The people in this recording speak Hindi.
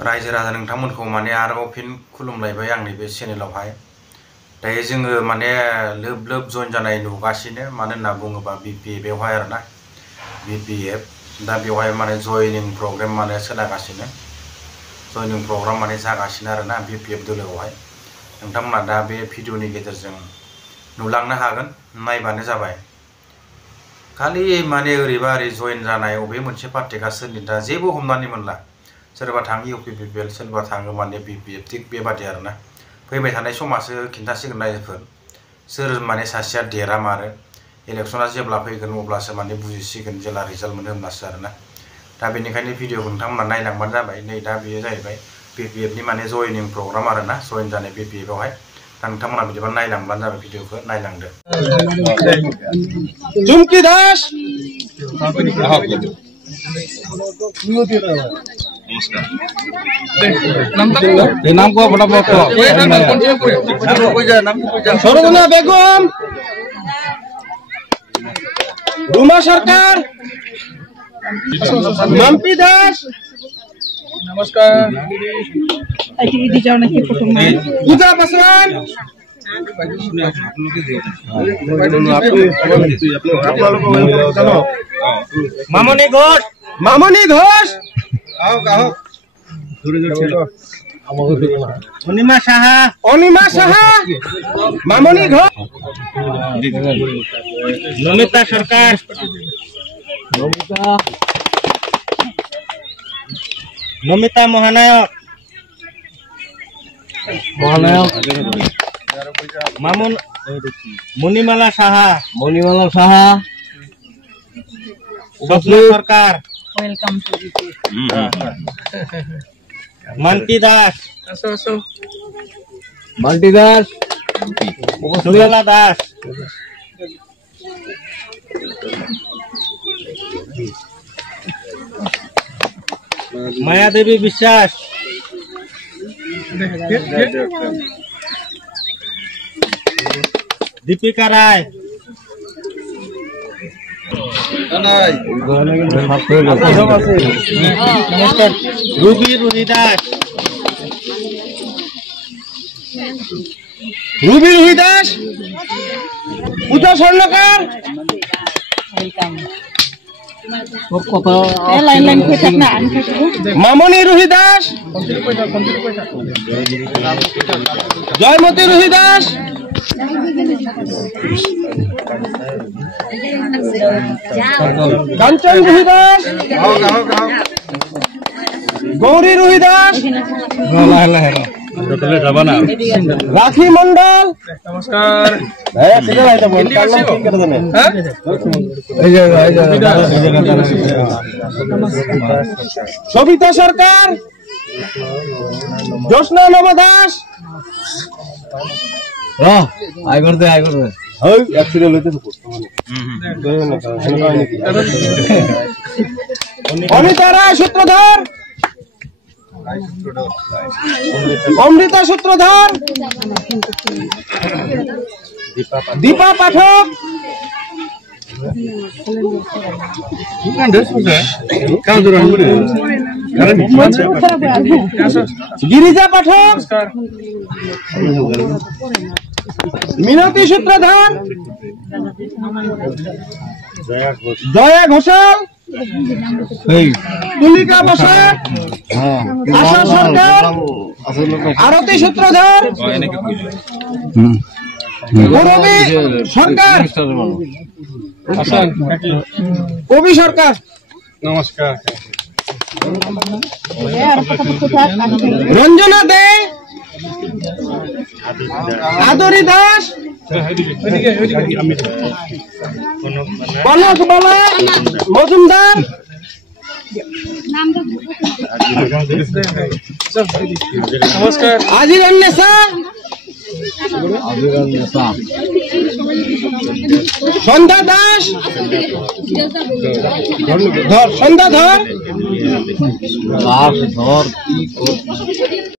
रायजो राजा नोंथांमोनखौ माने आरोबाव फिन खुलुमलायबाय आंनि बे चेनेलावहाय। दायो जोङो माने लोब लोब जइन जानाय नुगासिनो, मानो होनना बुङोबा BPF बेवहाय आरोना BPF दा बेवहाय माने जयनिं प्रग्राम माने सोलागासिनो, जयनिं प्रग्राम माने जागासिनो आरोना BPF दोलोआवहाय। नोंथांमोना दा बे भिडिअनि गेजेरजों नुलांनो हागोन, नायबानो जाबाय। खालि माने ओरैबा ओरै जइन जानाय अबे मोनसे पार्टिका सोरनि दा जेबो हमनानै मोनला। सोरबा थाङो UPPL, सोरबा थाङो माने BPF, थिग बेबादि आरोना। फैबाय थानाय समासो खिन्थासिगोन नायफोर सोर माने सासेया देरहामारो। इलेक्सना जेब्ला फैगोन अब्लासो माने बुजिसिगोन, जेला रिजाल्ट मोनो होमब्लासो आरोना। दा बेनिखायनो भिडिअखौ नोंथांमोना नायलांबानो जाबाय। नै दा बेयो जाहैबाय BPFनि माने जयनिं प्रग्राम आरोना, जइन जानाय BPFआवहाय। दा नोंथांमोना बिदिबा नायलांबानो जाबाय, भिडिअखौ नायलांदो। झुमकी दास नाम को सरोजना बेगम, रुमा सरकार, माम्पी दास, नमस्कार, पूजा पासवान, मामनी घोष, मामनी घोष, अनिमा साहा, अनिमा साहा, मामनी घोष, नमिता सरकार, नमिता महानायक, मामुन मुनिमाला साहा, मुनिमाला साहा, स्वप्न सरकार, वेलकम टू मांटी दास, मांटी दास, सुरेला दास, माया देवी विश्वास, दीपिका राय, रूबी रोहिदास, रूबी रोहिदास, पूजा स्वर्णकार, मामनी रोहिदास, जयमती रोहिदास, कांचन रोहिदास, गौरी रोहिदास, राखी मंडल, नमस्कार, सविता सरकार, जोशना नवदास, अनिता राय सूत्रधार, अमृता सूत्रधार, दीपा पाठक, गिरिजा पाठक, मिनती सूत्रधार, जया घोषाल, तुलिका बसाक, आशा सरकार, आरती सूत्रधार, गौरवी सरकार, कवि सरकार, नमस्कार, रंजना दे, आदरी दास, कनक बाला मजुमदार, नमस्कार, आजिर अन्नेसा, सन्ध्या दास, सन्ध्या धर